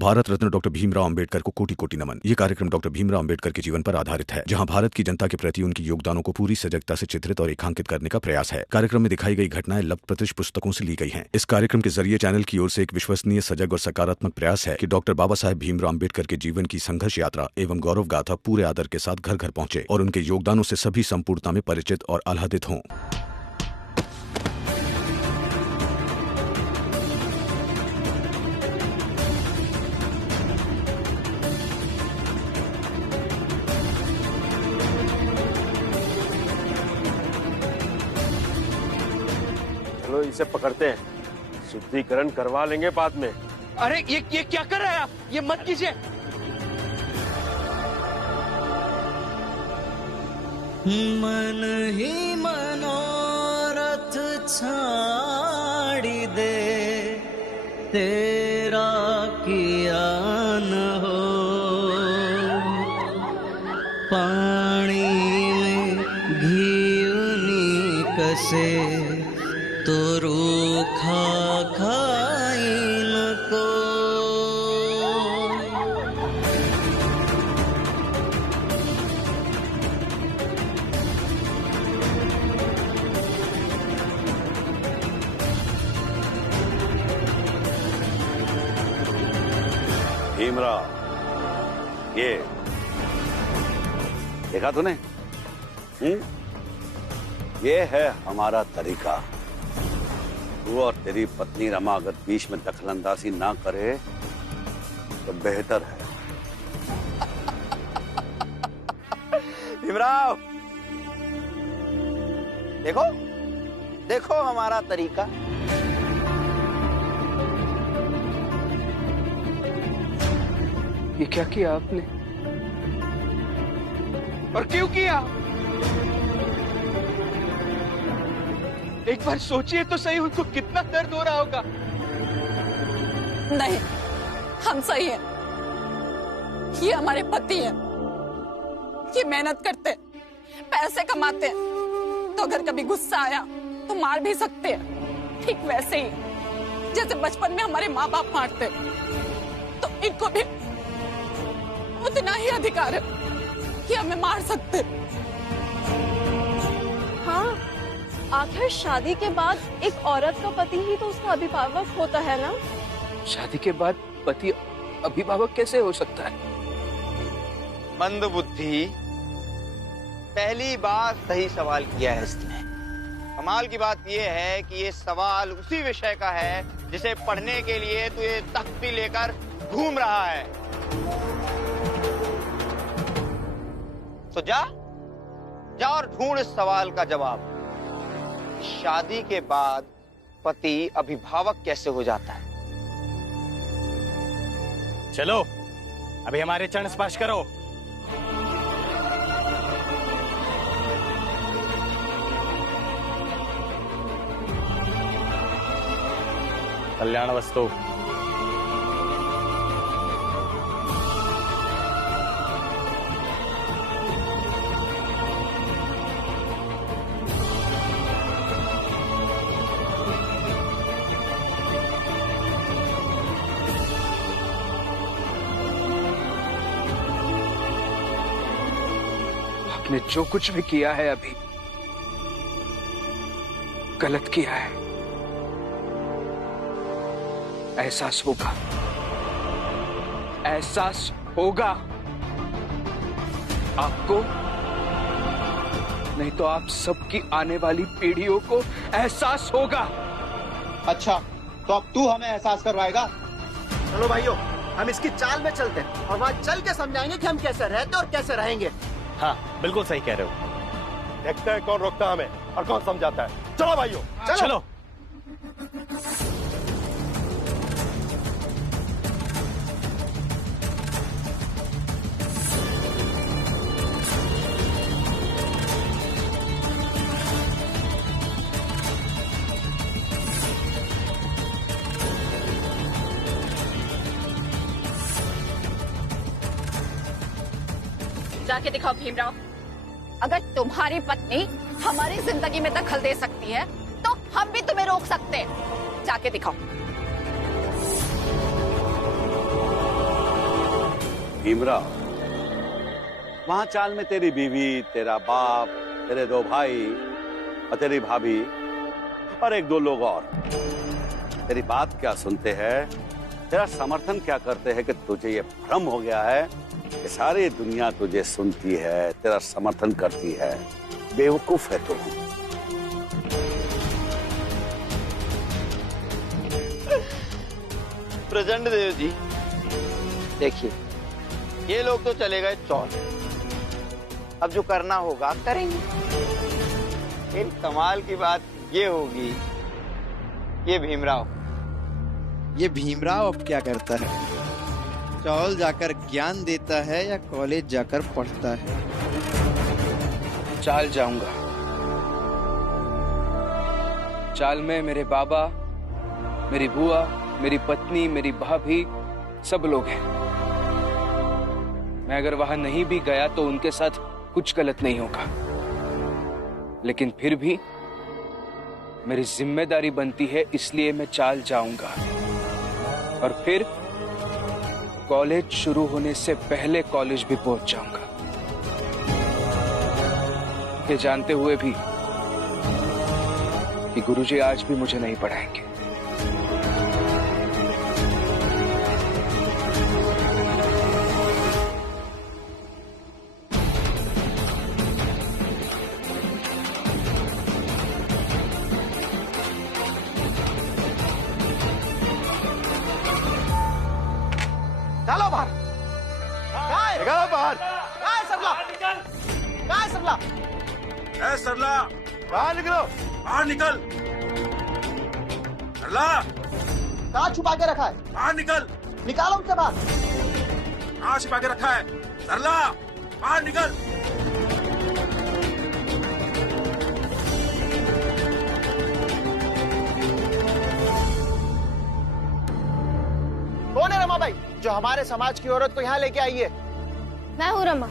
Bharat Ratna doctor Bhimrao Ambedkar को कोटि कोटि नमन। ये कार्यक्रम डॉक्टर भीमराव अंबेडकर के जीवन पर आधारित है, जहां भारत की जनता के प्रति उनके योगदानों को पूरी सजगता से चित्रित और रेखांकित करने का प्रयास है। कार्यक्रम में दिखाई गई घटनाएं लब्ध प्रतिष्ठ पुस्तकों से ली गई हैं। इस कार्यक्रम के जरिए चैनल की ओर से एक विश्वसनीय, सजग और सकारात्मक प्रयास है कि डॉक्टर बाबा साहेब भीमराव अंबेडकर के जीवन की संघर्ष यात्रा एवं गौरव गाथा पूरे आदर के साथ घर घर पहुंचे और उनके योगदानों से सभी संपूर्णता में परिचित और आह्लादित हों। चलो इसे पकड़ते हैं, शुद्धिकरण करवा लेंगे बाद में। अरे ये क्या कर रहे हैं आप? ये मत कीजिए। मन ही मनोरथ छाड़ी दे, तेरा किया न हो। पानी में घी कसे तो रूखा खाई न को। भीमराव, ये देखा तूने? ये है हमारा तरीका। तू और तेरी पत्नी रमा अगर बीच में दखलंदाजी ना करे तो बेहतर है। भीमराव, देखो देखो हमारा तरीका। ये क्या किया आपने और क्यों किया? एक बार सोचिए तो सही, उनको कितना दर्द हो रहा होगा। नहीं, हम सही हैं। ये हमारे पति हैं। ये मेहनत करते, पैसे कमाते हैं, तो अगर कभी गुस्सा आया तो मार भी सकते हैं। ठीक वैसे ही जैसे बचपन में हमारे माँ बाप मारते, तो इनको भी उतना ही अधिकार है कि हमें मार सकते। हाँ, आखिर शादी के बाद एक औरत का पति ही तो उसका अभिभावक होता है ना। शादी के बाद पति अभिभावक कैसे हो सकता है? मंदबुद्धि, पहली बार सही सवाल किया है इसने। कमाल की बात यह है कि ये सवाल उसी विषय का है जिसे पढ़ने के लिए तू ये तख्ती लेकर घूम रहा है। तो जा और ढूंढ इस सवाल का जवाब। शादी के बाद पति अभिभावक कैसे हो जाता है? चलो, अभी हमारे चरण स्पर्श करो। कल्याण वस्तु। आपने जो कुछ भी किया है अभी गलत किया है। एहसास होगा, एहसास होगा आपको, नहीं तो आप सबकी आने वाली पीढ़ियों को एहसास होगा। अच्छा, तो अब तू हमें एहसास करवाएगा? चलो भाइयों, हम इसकी चाल में चलते हैं और वहाँ चल के समझाएंगे कि हम कैसे रहते और कैसे रहेंगे। हाँ, बिल्कुल सही कह रहे हो। देखते हैं कौन रोकता है हमें और कौन समझाता है। चलो भाइयों, चलो। जाके दिखाओ भीमराव। अगर तुम्हारी पत्नी हमारी जिंदगी में दखल दे सकती है तो हम भी तुम्हें रोक सकते हैं। जाके दिखाओ। भीमराव, वहां चाल में तेरी बीवी, तेरा बाप, तेरे 2 भाई और तेरी भाभी और 1-2 लोग और तेरी बात क्या सुनते हैं, तेरा समर्थन क्या करते हैं कि तुझे ये भ्रम हो गया है कि सारी दुनिया तुझे सुनती है, तेरा समर्थन करती है। बेवकूफ है तू। प्रचंड देव जी, देखिए ये लोग तो चले गए चौल, अब जो करना होगा करेंगे। इन कमाल की बात ये होगी, ये भीमराव अब क्या करता है? चौल जाकर ज्ञान देता है या कॉलेज जाकर पढ़ता है? चाल जाऊंगा। चाल में मेरे बाबा, मेरी बुआ, मेरी पत्नी, मेरी भाभी, सब लोग हैं। मैं अगर वहां नहीं भी गया तो उनके साथ कुछ गलत नहीं होगा, लेकिन फिर भी मेरी जिम्मेदारी बनती है, इसलिए मैं चाल जाऊंगा। और फिर कॉलेज शुरू होने से पहले कॉलेज भी पहुंच जाऊंगा, ये जानते हुए भी कि गुरुजी आज भी मुझे नहीं पढ़ाएंगे। चलो बाहर। निकालो बाहर। सरला, सरला, सरला, बाहर निकलो। बाहर निकल। सरला, कहाँ छुपा के रखा है? बाहर निकल। निकालो उनसे बाहर। कहाँ छुपा के रखा है? सरला, बाहर निकल। कौन है रमा बाई जो हमारे समाज की औरत को यहाँ लेके आई है? मैं हूँ रमा।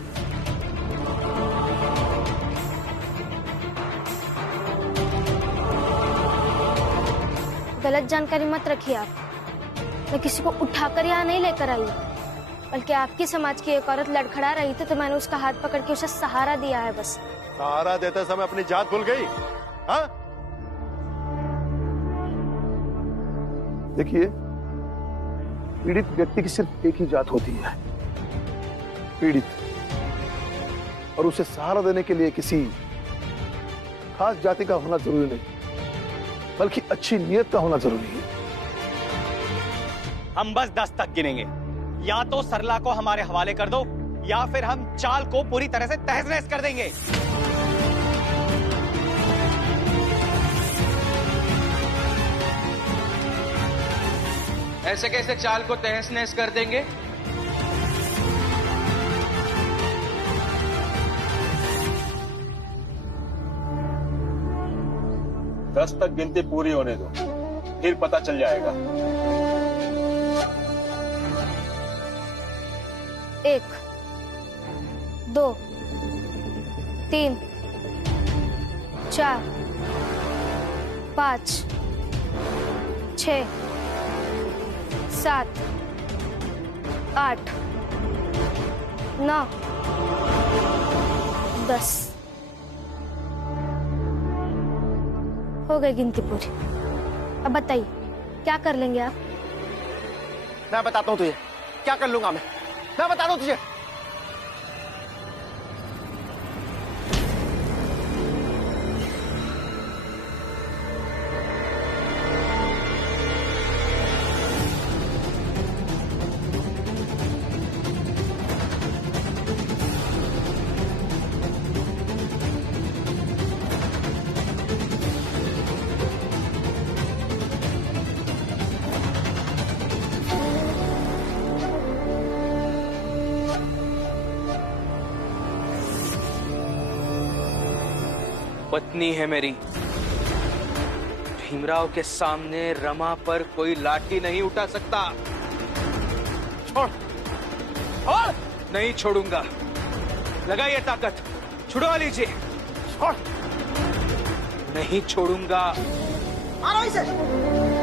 गलत जानकारी मत रखिए आप। मैं किसी को उठाकर यहाँ नहीं लेकर आई, बल्कि आपकी समाज की एक औरत लड़खड़ा रही थी तो मैंने उसका हाथ पकड़ के उसे सहारा दिया है बस। सहारा देते समय अपनी जात भूल गई? हाँ? देखिए, पीड़ित व्यक्ति की सिर्फ एक ही जात होती है, पीड़ित। और उसे सहारा देने के लिए किसी खास जाति का होना जरूरी नहीं, बल्कि अच्छी नीयत का होना जरूरी है। हम बस 10 तक गिनेंगे। या तो सरला को हमारे हवाले कर दो, या फिर हम चाल को पूरी तरह से तहस-नहस कर देंगे। ऐसे कैसे चाल को तहस-नहस कर देंगे? दस तक गिनती पूरी होने दो, फिर पता चल जाएगा। 1, 2, 3, 4, 5, 6, 7, 8, 9, 10। हो गई गिनती पूरी। अब बताइए क्या कर लेंगे आप? मैं बताता हूँ तुझे क्या कर लूंगा। मैं बताता हूँ तुझे। पत्नी है मेरी। भीमराव के सामने रमा पर कोई लाठी नहीं उठा सकता। छोड़, छोड़। नहीं छोड़ूंगा। लगाइए ताकत, छुड़वा लीजिए। छोड़, नहीं छोड़ूंगा। मारो इसे।